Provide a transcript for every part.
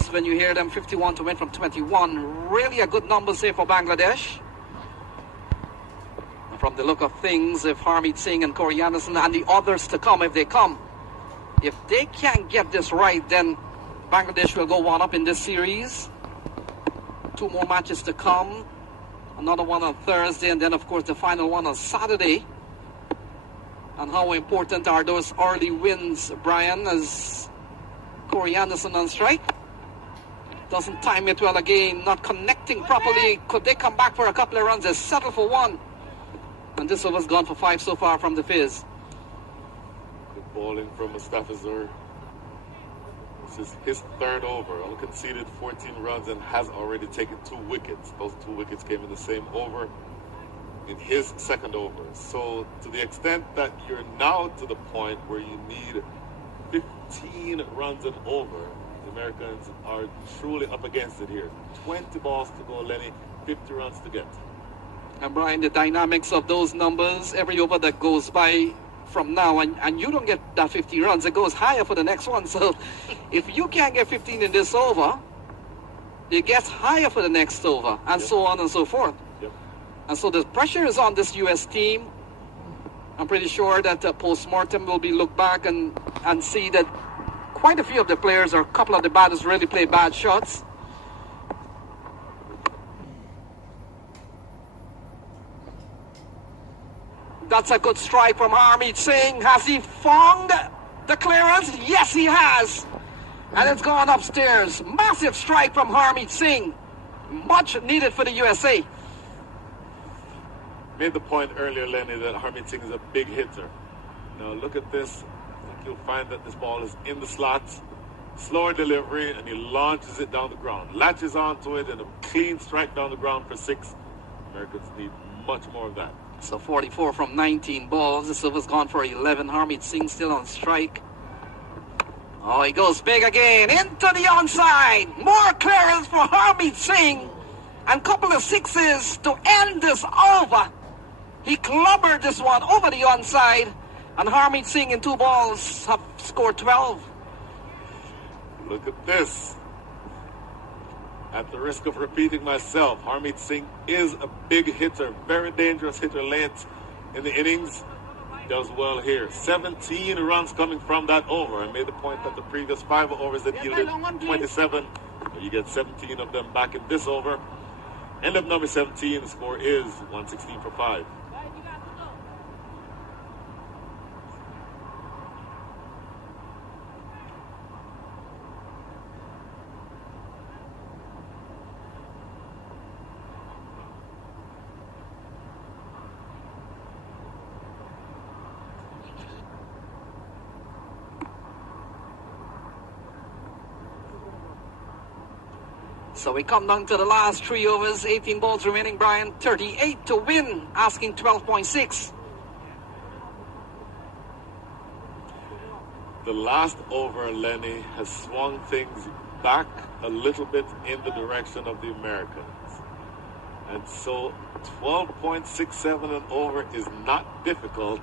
numbers when you hear them, 51 to win from 21. Really a good number, say, for Bangladesh. From the look of things, if Harmeet Singh and Corey Anderson and the others to come, if they come, if they can't get this right, then Bangladesh will go one up in this series. 2 more matches to come. Another one on Thursday, and then, of course, the final one on Saturday. And how important are those early wins, Brian, as Corey Anderson on strike? Doesn't time it well again, not connecting properly. Could they come back for a couple of runs? They settle for 1. And this over's gone for 5 so far from the Fizz. Good bowling from Mustafizur. This is his 3rd over. Only conceded 14 runs and has already taken 2 wickets. Those 2 wickets came in the same over in his 2nd over. So to the extent that you're now to the point where you need 15 runs and over, the Americans are truly up against it here. 20 balls to go, Lenny, 50 runs to get. And Brian, the dynamics of those numbers, every over that goes by from now, and you don't get that 50 runs, it goes higher for the next one. So if you can't get 15 in this over, it gets higher for the next over, and so on and so forth. And so the pressure is on this US team. I'm pretty sure that post-mortem will be looked back and see that quite a few of the players, or a couple of the batters, really play bad shots. That's a good strike from Harmeet Singh. Has he found the clearance? Yes, he has. And it's gone upstairs. Massive strike from Harmeet Singh. Much needed for the USA. Made the point earlier, Lenny, that Harmeet Singh is a big hitter. Now look at this. I think you'll find that this ball is in the slots. Slower delivery, and he launches it down the ground. Latches onto it, and a clean strike down the ground for 6. Americans need much more of that. So 44 from 19 balls. This over's gone for 11. Harmeet Singh still on strike. Oh, he goes big again. Into the onside. More clearance for Harmeet Singh. And couple of 6s to end this over. He clobbered this one over the onside. And Harmeet Singh in 2 balls have scored 12. Look at this. At the risk of repeating myself, Harmeet Singh is a big hitter, very dangerous hitter late in the innings. Does well here. 17 runs coming from that over. I made the point that the previous 5 overs that yielded 27. You get 17 of them back in this over. End of number 17, the score is 116 for 5. So we come down to the last 3 overs, 18 balls remaining, Brian. 38 to win, asking 12.6. The last over, Lenny, has swung things back a little bit in the direction of the Americans. And so 12.67 and over is not difficult.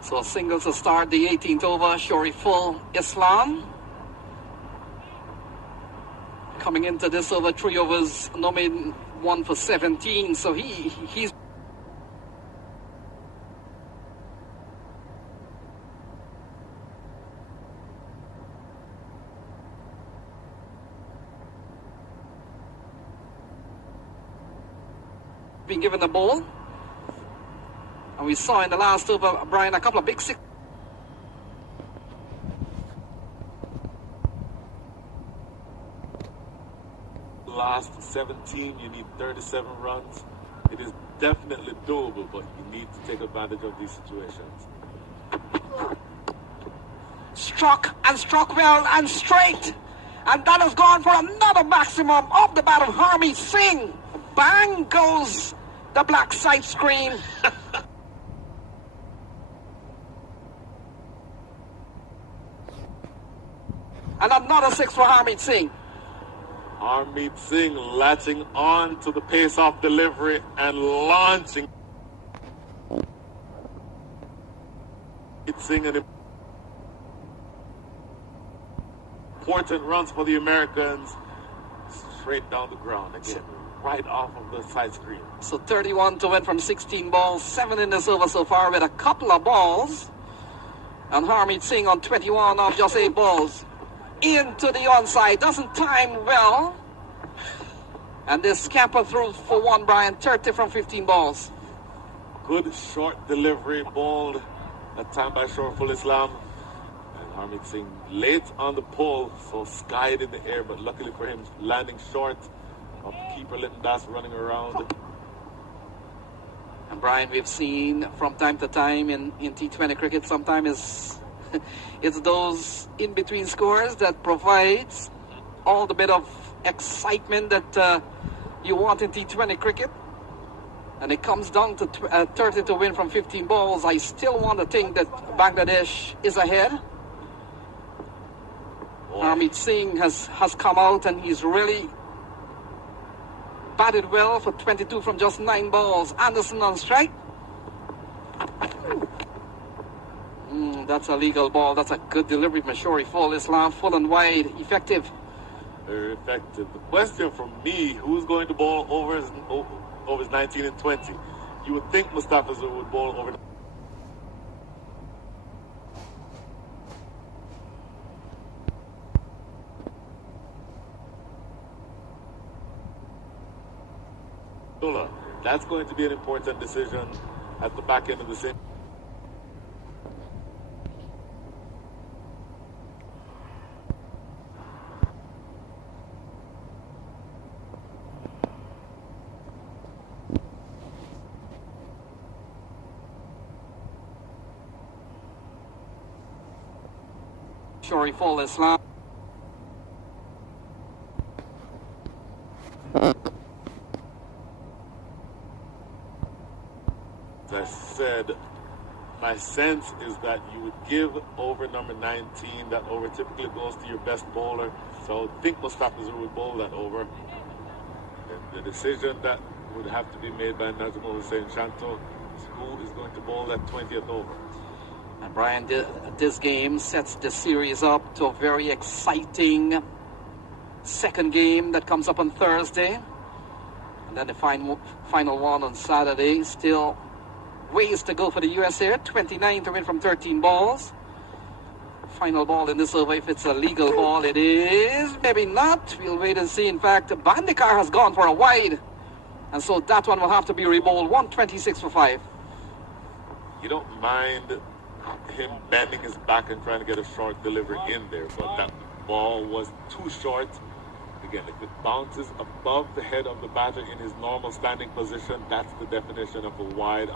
So singles to start the 18th over. Shariful Islam coming into this over, 3 overs, no made 1 for 17. So he's been given the ball. And we saw in the last over, Brian, a couple of big 6. Last 17, you need 37 runs. It is definitely doable, but you need to take advantage of these situations. Struck well and straight. And that has gone for another maximum of the bat of Harmeet Singh. Bang goes the black side screen. And another 6 for Harmeet Singh. Harmeet Singh latching on to the pace-off delivery and launching. It's an important runs for the Americans. Straight down the ground again, right off of the side screen. So 31 to win from 16 balls, 7 in this over so far with a couple of balls. And Harmeet Singh on 21 of just 8 balls. Into the onside, doesn't time well. And they scamper through for one, Brian, 30 from 15 balls. Good short delivery, ball that time by Shoreful Islam. And Harmeet Singh late on the pole, so skied in the air, but luckily for him, landing short of keeper Litton Das running around. And Brian, we've seen from time to time in T20 cricket, sometimes it's those in-between scores that provides all the bit of excitement that you want in T20 cricket. And it comes down to 30 to win from 15 balls. I still want to think that Bangladesh is ahead. Harmeet Singh has come out and he's really batted well for 22 from just 9 balls. Anderson on strike. That's a legal ball. That's a good delivery from Shori Full Islam, full and wide, effective. Very effective. The question for me, who's going to bowl overs 19 and 20? You would think Mustafa Zur would bowl over. That's going to be an important decision at the back end of the same. Shori Full Islam. As I said, my sense is that you would give over number 19. That over typically goes to your best bowler. So I think Mustafa Zur would bowl that over. And the decision that would have to be made by Najmul Hussain Shanto is who is going to bowl that 20th over. And Brian, this game sets the series up to a very exciting second game that comes up on Thursday. And then the final one on Saturday. Still ways to go for the USA. 29 to win from 13 balls. Final ball in this over, if it's a legal ball, it is. Maybe not. We'll wait and see. In fact, Bandikar has gone for a wide. And so that one will have to be rebowled. 126 for 5. You don't mind him bending his back and trying to get a short delivery in there, but that ball was too short. Again, if it bounces above the head of the batter in his normal standing position, that's the definition of a wide.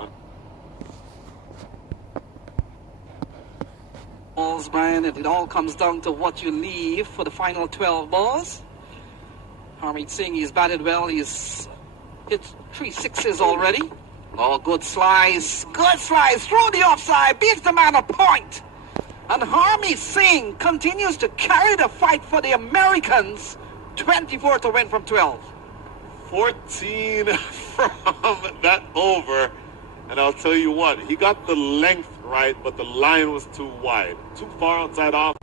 Balls, Brian, it all comes down to what you leave for the final 12 balls. Harmeet Singh, he's batted well. He's hit 3 sixes already. Oh, good slice. Good slice through the offside. Beats the man a point. And Harmeet Singh continues to carry the fight for the Americans. 24 to win from 12. 14 from that over. And I'll tell you what, he got the length right, but the line was too wide. Too far outside off.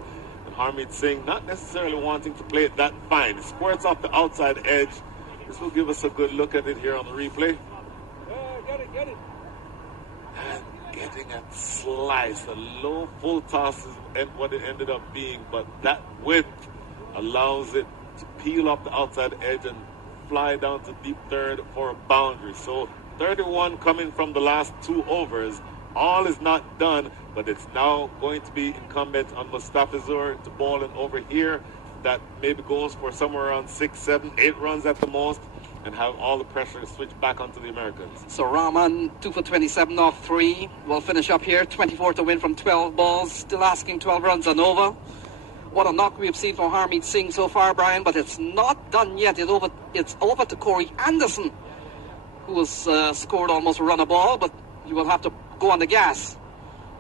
And Harmeet Singh not necessarily wanting to play it that fine. It squirts off the outside edge. This will give us a good look at it here on the replay. Get it. And getting a slice, a low full toss is what it ended up being, but that width allows it to peel off the outside edge and fly down to deep third for a boundary. So 31 coming from the last 2 overs. All is not done, but it's now going to be incumbent on Mustafa Zur to bowl an over here that maybe goes for somewhere around 6, 7, 8 runs at the most, and have all the pressure switch back onto the Americans. So Rahman, 2 for 27 off 3. We'll finish up here. 24 to win from 12 balls. Still asking 12 runs and over. What a knock we've seen from Harmeet Singh so far, Brian, but it's not done yet. It's over to Corey Anderson, who has scored almost a run a ball, but you will have to go on the gas.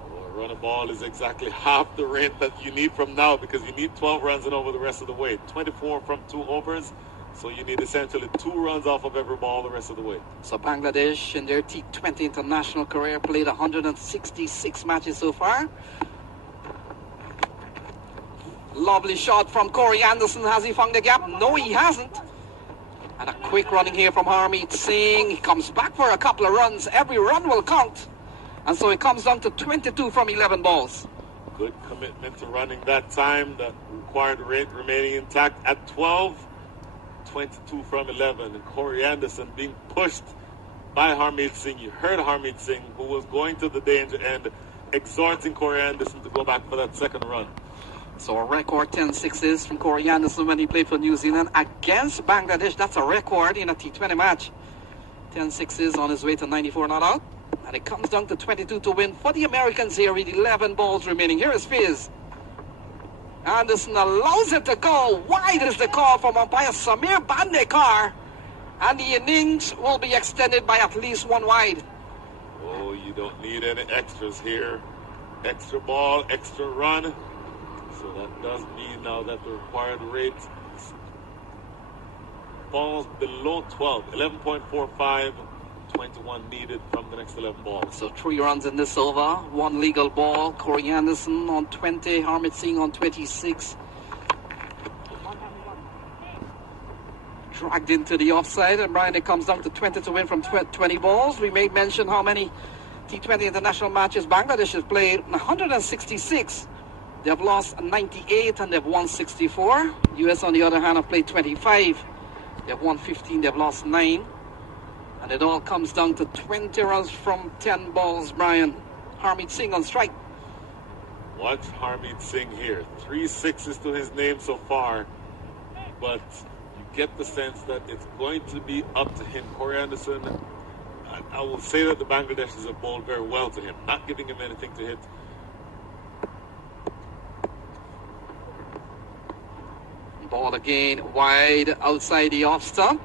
Well, a run a ball is exactly half the rate that you need from now, because you need 12 runs and over the rest of the way. 24 from 2 overs. So you need essentially 2 runs off of every ball the rest of the way. So Bangladesh in their T20 international career played 166 matches so far. Lovely shot from Corey Anderson. Has he found the gap? No, he hasn't. And a quick running here from Harmeet Singh. He comes back for a couple of runs. Every run will count. And so it comes down to 22 from 11 balls. Good commitment to running that time. The required rate remaining intact at 12. 22 from 11. And Corey Anderson being pushed by Harmeet Singh. You heard Harmeet Singh, who was going to the danger end, exhorting Corey Anderson to go back for that second run. So a record 10 sixes from Corey Anderson when he played for New Zealand against Bangladesh. That's a record in a T20 match. 10 sixes on his way to 94 not out. And it comes down to 22 to win for the Americans here with 11 balls remaining. Here is Fizz. Anderson allows it to go. Wide is the call from umpire Samir Bandekar. And the innings will be extended by at least 1 wide. Oh, you don't need any extras here. Extra ball, extra run. So that does mean now that the required rate falls below 12. 11.45, 21 needed from the next 11 balls. So 3 runs in this over. 1 legal ball. Corey Anderson on 20. Harmeet Singh on 26. Dragged into the offside. And Brian, it comes down to 20 to win from 20 balls. We may mention how many T20 international matches Bangladesh has played. 166. They have lost 98 and they've won 64. US, on the other hand, have played 25. They've won 15, they've lost 9. And it all comes down to 20 runs from 10 balls, Brian. Harmeet Singh on strike. Watch Harmeet Singh here. 3 sixes to his name so far. But you get the sense that it's going to be up to him. Corey Anderson, I will say that the Bangladeshis have bowled very well to him, not giving him anything to hit. Ball again wide outside the off stump.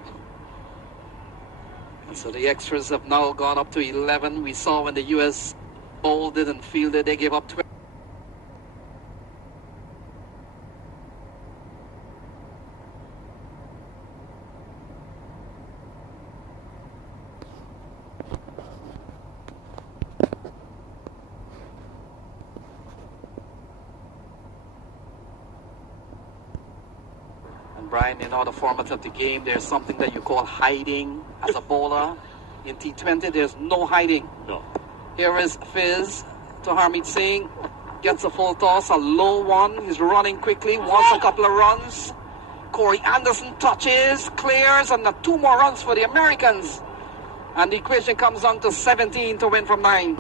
And so the extras have now gone up to 11. We saw when the US bowled it and fielded, they gave up 12. Brian, in other formats of the game, there's something that you call hiding as a bowler. In T20, there's no hiding. No. Here is Fizz to Harmeet Singh. Gets a full toss, a low one. He's running quickly, wants a couple of runs. Corey Anderson touches, clears, and 2 more runs for the Americans. And the equation comes down to 17 to win from 9.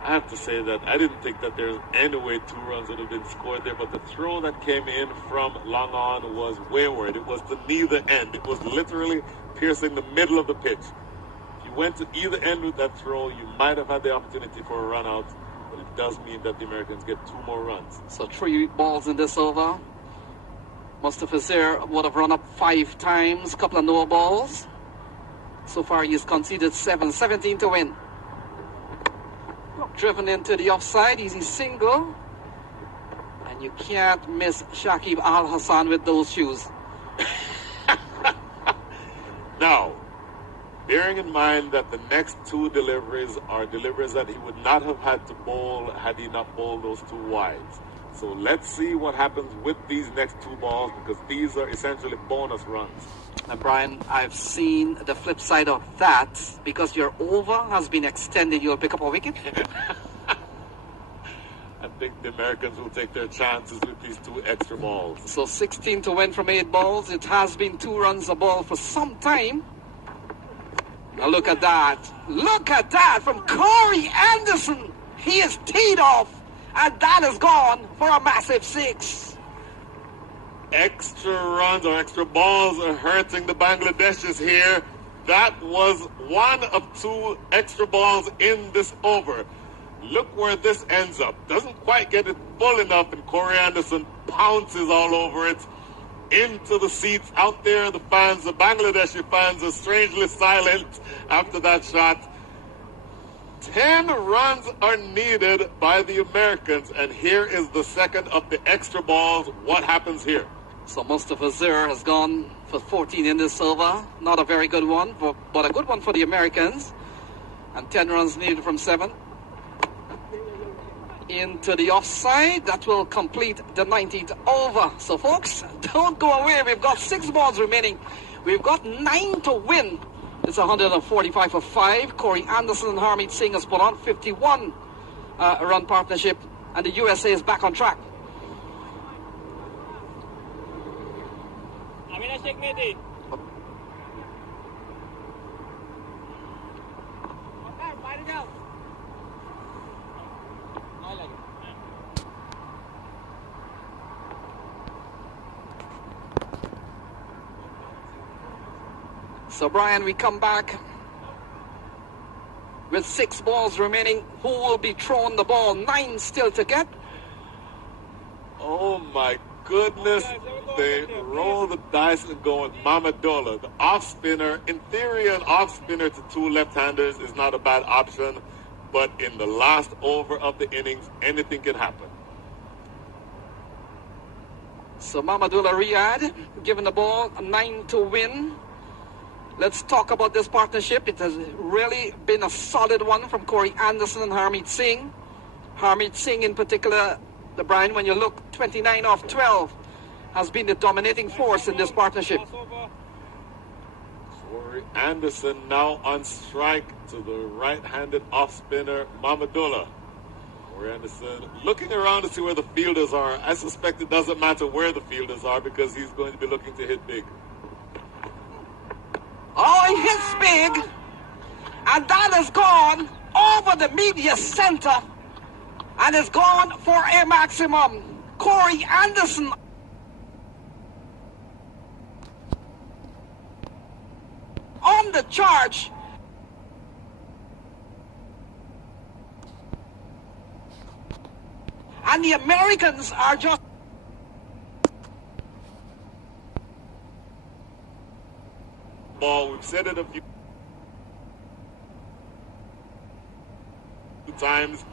I have to say that I didn't think that there's any way 2 runs would have been scored there, but the throw that came in from long on was wayward. It was to neither end. It was literally piercing the middle of the pitch. If you went to either end with that throw, you might have had the opportunity for a run out, but it does mean that the Americans get 2 more runs. So 3 balls in this over. Mustafizur would have run up 5 times, couple of no balls. So far he's conceded 7, 17 to win. Driven into the offside, easy single. And you can't miss Shakib Al Hassan with those shoes. Now, bearing in mind that the next 2 deliveries are deliveries that he would not have had to bowl had he not bowled those 2 wides. So let's see what happens with these next 2 balls, because these are essentially bonus runs. And Brian, I've seen the flip side of that. Because your over has been extended, you'll pick up a wicket. I think the Americans will take their chances with these 2 extra balls. So 16 to win from 8 balls. It has been 2 runs a ball for some time. Now look at that. Look at that from Corey Anderson. He is teed off. And that is gone for a massive 6. Extra runs or extra balls are hurting the Bangladeshis here. That was 1 of 2 extra balls in this over. Look where this ends up. Doesn't quite get it full enough, and Corey Anderson pounces all over it into the seats. Out there, the fans, the Bangladeshi fans, are strangely silent after that shot. 10 runs are needed by the Americans, and here is the second of the extra balls. What happens here? So Mustafizur has gone for 14 in this over. Not a very good one, but a good one for the Americans. And 10 runs needed from 7. Into the offside. That will complete the 19th over. So, folks, don't go away. We've got 6 balls remaining. We've got 9 to win. It's 145 for 5. Corey Anderson and Harmeet Singh has put on 51 run partnership. And the USA is back on track. So, Brian, we come back with 6 balls remaining. Who will be throwing the ball? 9 still to get. Oh my goodness. They roll the dice and go with Mamadola, the off spinner. In theory, an off spinner to 2 left-handers is not a bad option, but in the last over of the innings, anything can happen. So Mamadullah Riyad given the ball, 9 to win. Let's talk about this partnership. It has really been a solid one from Corey Anderson and Harmeet Singh. Harmeet Singh in particular, the Brian, when you look, 29 off 12 has been the dominating force in this partnership. Corey Anderson now on strike to the right-handed off-spinner Mamadullah. Corey Anderson looking around to see where the fielders are. I suspect it doesn't matter where the fielders are because he's going to be looking to hit big. Oh, he hits big, and that has gone over the media center, and has gone for a maximum. Corey Anderson on the charge. And the Americans are just ball. We've said it a few times,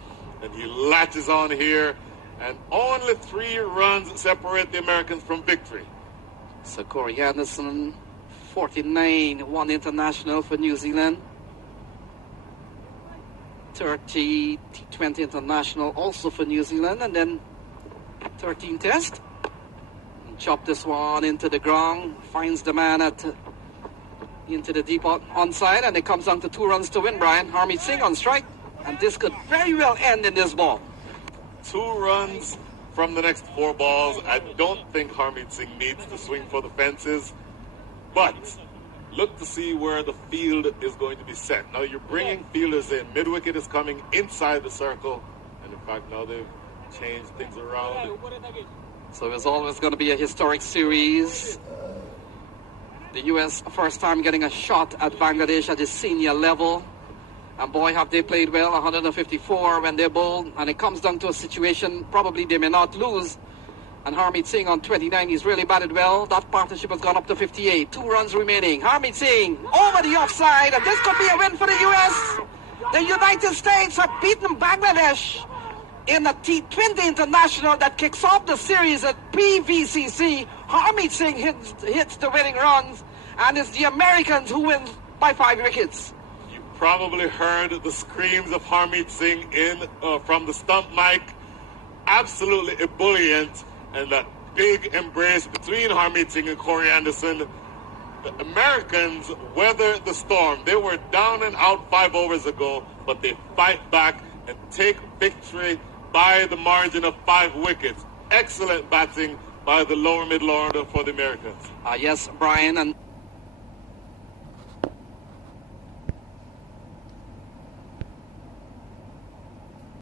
and he latches on here, and only 3 runs separate the Americans from victory. So Corey Anderson, 49, 1 international for New Zealand, 30 T20 international also for New Zealand, and then 13 test. And chop this one into the ground, finds the man into the deep onside, and it comes down to 2 runs to win, Brian. Harmeet Singh on strike, and this could very well end in this ball. 2 runs from the next 4 balls. I don't think Harmeet Singh needs to swing for the fences, but look to see where the field is going to be set. Now you're bringing fielders in. Mid-wicket is coming inside the circle, and in fact now they've changed things around. So it's always going to be a historic series. The US first time getting a shot at Bangladesh at the senior level. And boy, have they played well, 154 when they bowled. And it comes down to a situation, probably they may not lose. And Harmeet Singh on 29, he's really batted well. That partnership has gone up to 58. 2 runs remaining. Harmeet Singh over the offside. And this could be a win for the US. The United States have beaten Bangladesh in a T20 international that kicks off the series at PVCC. Harmeet Singh hits the winning runs, and it's the Americans who win by 5 wickets. You probably heard the screams of Harmeet Singh from the stump mic. Absolutely ebullient, and that big embrace between Harmeet Singh and Corey Anderson. The Americans weather the storm. They were down and out 5 overs ago, but they fight back and take victory by the margin of 5 wickets. Excellent batting by the lower middle order for the Americans. Yes, Brian, and